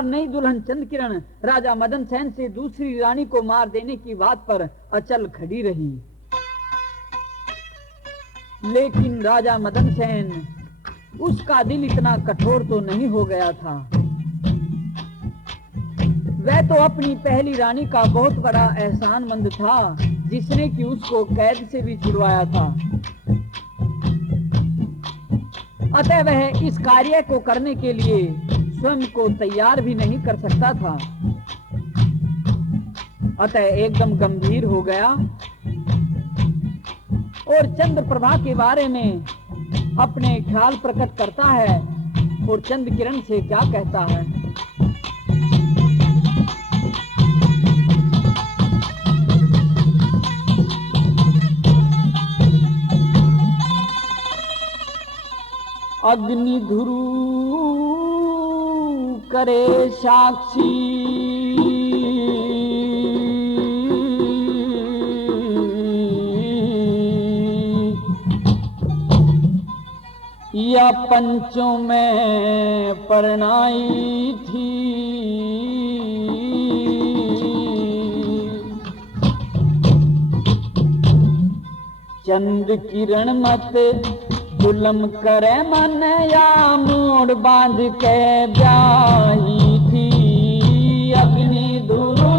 बार नई दुल्हन चंद्रकिरण राजा मदन सेन से दूसरी रानी को मार देने की बात पर अचल खड़ी रही। लेकिन राजा मदन सेन, उसका दिल इतना कठोर तो नहीं हो गया था। वह तो अपनी पहली रानी का बहुत बड़ा एहसानमंद था, जिसने कि उसको कैद से भी छुड़वाया था। अतः वह इस कार्य को करने के लिए स्वयं को तैयार भी नहीं कर सकता था। अतः एकदम गंभीर हो गया और चंद्रप्रभा के बारे में अपने ख्याल प्रकट करता है और चंद्रकिरण से क्या कहता है। अग्नि धुरु करे साक्षी, या पंचों में परनाई थी। चंद्रकिरण मत जुल्म करे मन, या मोड़ बांध के ब्याही थी। अग्नि धुरु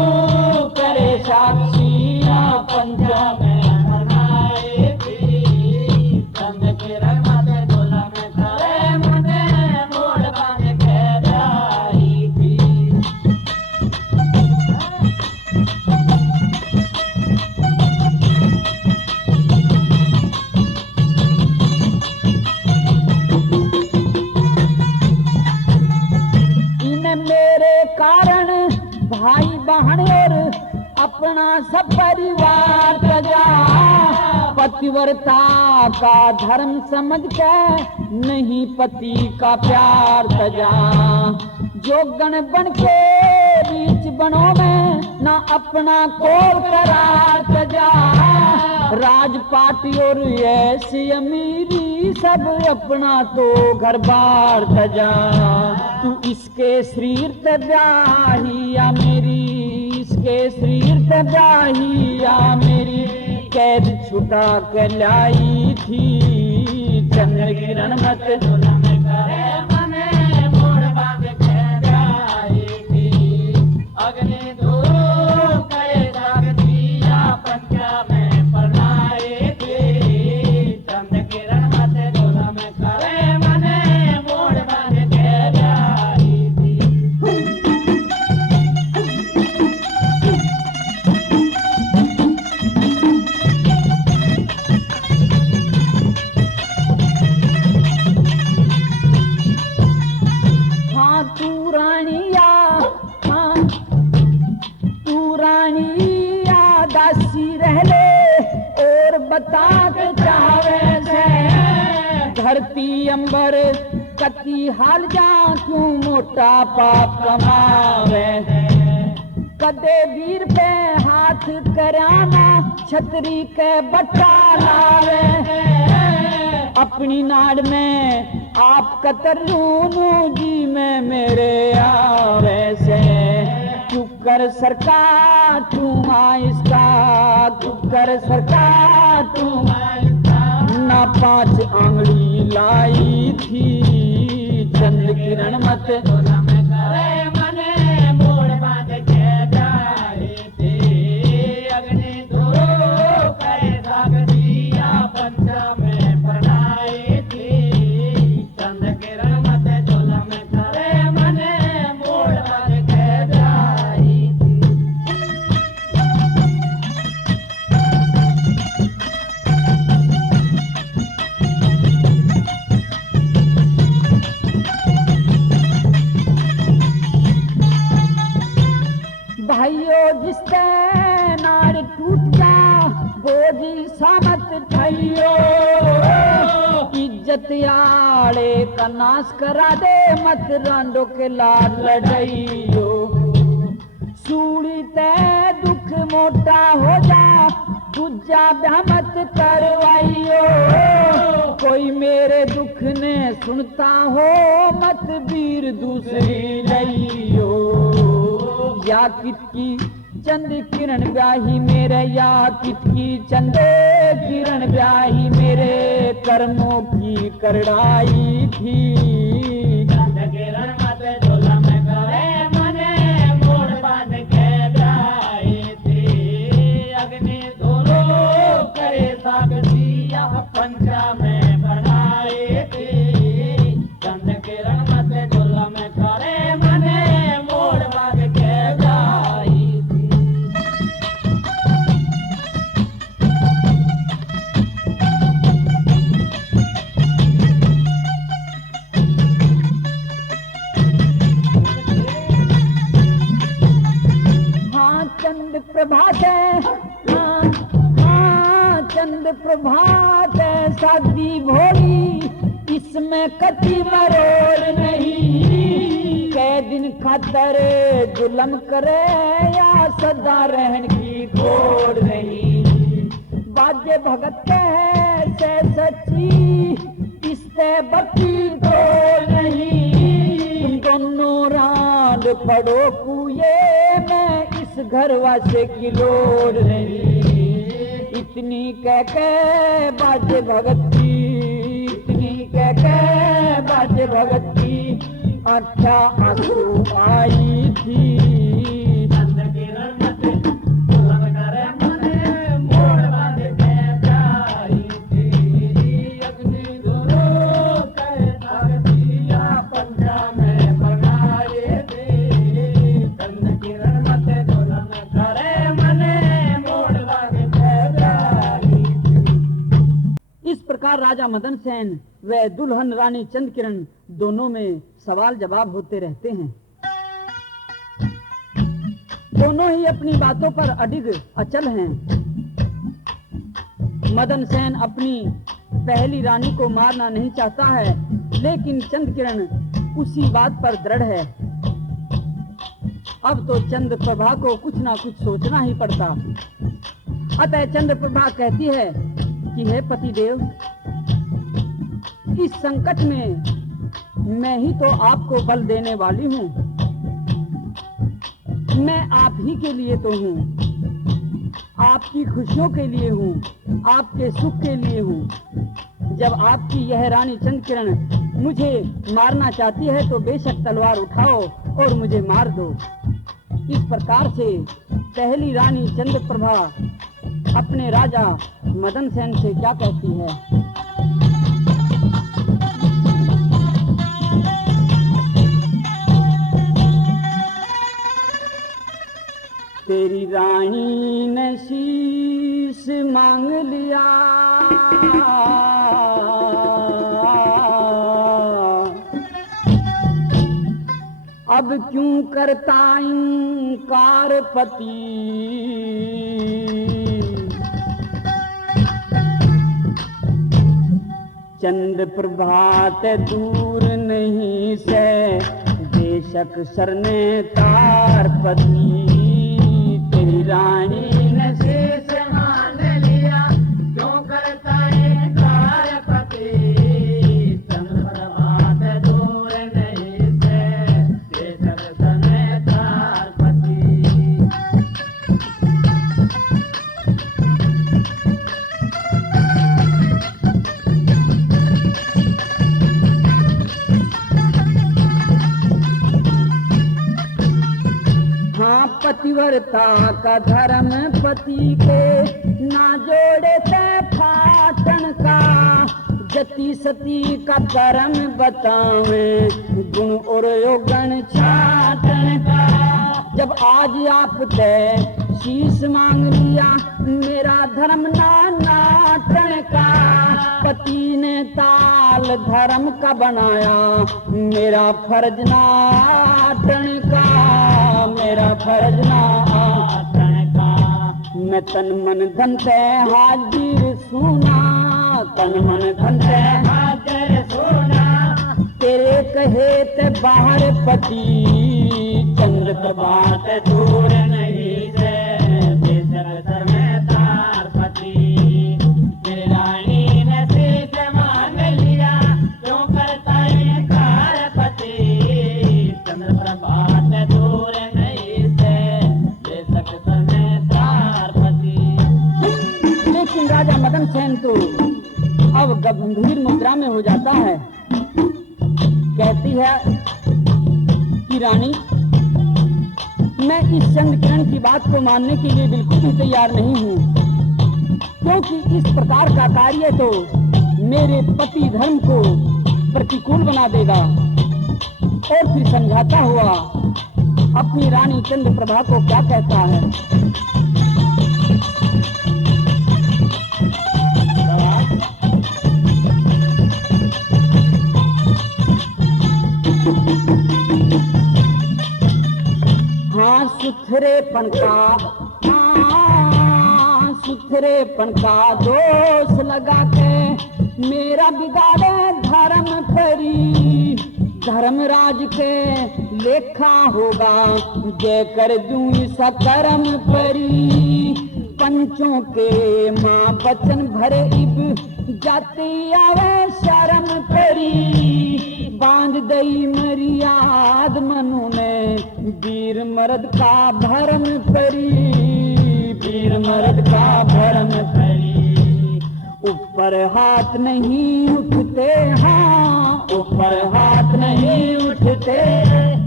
करे साक्षी, या पंचा में मनाए थी। चंद्रकिरण मत जुल्म करे मन, मोड़ बांध के ब्याही थी। कारण भाई बहन और अपना सब परिवार तजा, पतिव्रता का धर्म समझ के नहीं पति का प्यार तजा। जो गण बन के बीच बनों में ना अपना कोल करार तजा। राजपाट और ऐसी अमीरी सब अपना तो घर बार तजा। तू इसके शरीर तजाही या मेरी, इसके शरीर तजाही या मेरी, कैद छुटा के लाई थी। चंद्रकिरण मत जुल्म करे मन, मोड़ बांध के लाई थी। अग्नि धुरु करे साक्षी, या पंचा में परनाए थी। चंद्रकिरण मत जुल्म करे मन, मोड़ बांध के लाई थी। हाँ तू रानिया, हाँ तू रानिया दासी रह ले और बता के चाहवे से। धरती अंबर कति हाल जा, क्यों मोटा पाप कमावे। कदे वीर पे हाथ कराना, छतरी के बट्टा लावे। अपनी नाड़ में आप कतरूनू जी में मेरे आवे से। चुकर सरकार तू इसका, चुकर सरकार तू ना 5 आंगली लाई थी। चंद्रकिरण मत जुल्म करे मन, मोड़ बांध के लाई थी। अग्नि धुरु करे साक्षी, या पंचा में परनाई थी। चंद्रकिरण मत जुल्म करे मन, मोड़ बांध के लाई थी। भाइयों जिसते नार टूट जा, बोझी सामत ठइयो। इज्जत आड़े का नाश करा दे, मत रांडो के लाड लड़इयो। सूड़ी ते दुख मोटा हो जा, दूजा ब्याह करवाइयो। कोई मेरे दुख ने सुनता हो, मत वीर दूसरी लइयो। या कितकी चंद किरण ब्याही मेरे, या कितकी चंद किरण ब्याही मेरे, कर्मों की करड़ाई थी। चंद किरण मत जुलम करे मने, मोड़ बांध के ब्याही थी। अग्नि दोनों करे साक्षिया पंचा में बनाई थी। चंद किरण मत जुलम करे मने, मोड़ बांध के ब्याही थी। हाँ चंद प्रभात है, हाँ चंद प्रभात है, शादी भोली इसमें कति मरोड़ नहीं। कै दिन खातर जुलम करे या सदा रहन की घोड़ नहीं। बाजे भगत है से सच्ची, इससे बत्ती तो नहीं। तुम दोनों रांड पड़ो कुए में, इस घर वासे की लोड़ नहीं। इतनी कह के बाजे भगत की, इतनी कह के बाजे भगत की, अच्छा आंसू आई थी। चंद किरण मत जुलम करे मने, मोड़ बांध के ब्याही थी। अग्नि दोनों करे साक्षिया पंचा में बनाए थे। चंद किरण मत जुलम करे मने, मोड़ बांध के ब्याही थी। इस प्रकार राजा मदन सेन व दुल्हन रानी चंद्रकिरण दोनों में सवाल जवाब होते रहते हैं। दोनों ही अपनी बातों पर अडिग अचल हैं। मदन सेन अपनी पहली रानी को मारना नहीं चाहता है, लेकिन चंद्रकिरण उसी बात पर दृढ़ है। अब तो चंद्रप्रभा को कुछ ना कुछ सोचना ही पड़ता। अतः चंद्रप्रभा कहती है कि हे पतिदेव, इस संकट में मैं ही तो आपको बल देने वाली हूँ। मैं आप ही के लिए तो हूँ, आपकी खुशियों के लिए हूँ, आपके सुख के लिए हूँ। जब आपकी यह रानी चंद्रकिरण मुझे मारना चाहती है तो बेशक तलवार उठाओ और मुझे मार दो। इस प्रकार से पहली रानी चंद्रप्रभा अपने राजा मदन सेन से क्या कहती है। तेरी रानी ने शीश मांग लिया, अब क्यों करता इनकार पति। चंद प्रभात दूर नहीं से, बेशक सरने तार पति। तेरी रानी ने शीश मांग लिया, क्यों करता इनकार पति। चंद्र प्रभात दूर नहीं से, बेशक सरने तार पति। पतिव्रता का धर्म पति के, ना जोड़े ते फाटन का। जति सती का कर्म बतावे, गुण और योगन छाटन का। जब आज आप ते शीश मांग लिया, मेरा धर्म ना नाटन का। पति ने ताल धर्म का बनाया, मेरा फर्ज नाटन का। मेरा फर्ज नाटन का। मैं तन मन धन से हाजिर सुना, तन मन धन से हाजिर सुना। तेरे कहे ते बाहर पति, चंद्र प्रभात दूर नहीं से, बेशक में तार पति। तेरी रानी ने शीश मांग लिया, क्यों करता इनकार पति। चंद्र प्रभात दूर नहीं से, मदन सेन तो अब गंभीर मुद्रा में हो जाता है। कहती है कि रानी, मैं इस चंद्र किरण की बात को मानने के लिए बिल्कुल भी तैयार नहीं हूँ, क्योंकि इस प्रकार का कार्य तो मेरे पति धर्म को प्रतिकूल बना देगा। और फिर समझाता हुआ अपनी रानी चंद्रप्रभा को क्या कहता है। हाँ सुथरेपन का दोष लगा के मेरा बिगाड़े धर्म परी, धर्मराज के लेखा होगा जय कर दूं सकर्म परी। पंचों के माँ बचन भरे इब जाती आवे शर्म परी, बांध दई मरियाद मनु ने वीर मर्द का भरम परी, वीर मर्द का भरम परी। ऊपर हाथ नहीं उठते, हाँ ऊपर हाथ नहीं उठते,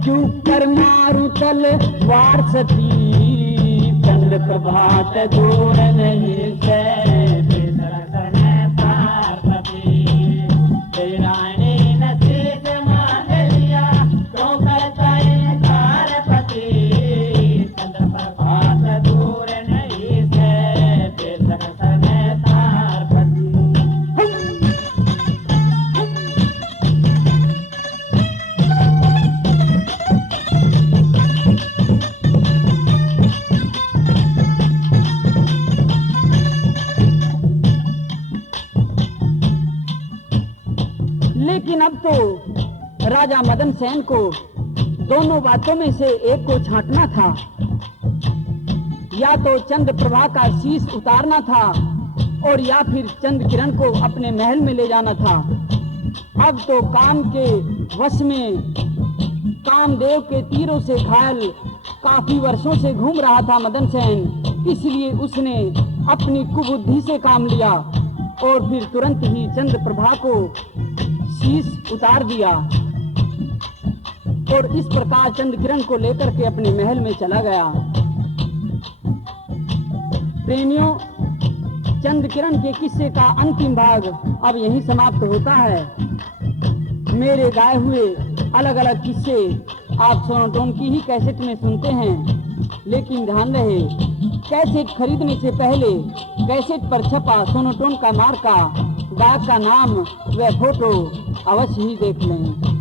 चुप कर मारू तलवार सती, चंद्र प्रभात दूर नहीं से, रानी नसीब मान लिया तो करता इनकार पति, चंद्र प्रभात दूर नहीं से, बेदर्शन तार पति। लेकिन अब तो राजा मदन सेन को दोनों बातों में से एक को छांटना था। या तो चंद्रप्रभा का शीश उतारना था और या फिर चंद्र किरण को अपने महल में ले जाना था। अब तो काम के वश में कामदेव के तीरों से घायल काफी वर्षों से घूम रहा था मदन सेन, इसलिए उसने अपनी कुबुद्धि से काम लिया और फिर तुरंत ही चंद्रप्रभा को शीश उतार दिया और इस प्रकार चंद्र किरण को लेकर के अपने महल में चला गया। प्रेमियों, चंद्र किरण के किस्से का अंतिम भाग अब यहीं समाप्त होता है। मेरे गाए हुए अलग अलग किस्से आप सोनोटोन की ही कैसेट में सुनते हैं, लेकिन ध्यान रहे कैसेट खरीदने से पहले कैसेट पर छपा सोनोटोन का मार्का, गायक का नाम व फोटो अवश्य ही देख लें।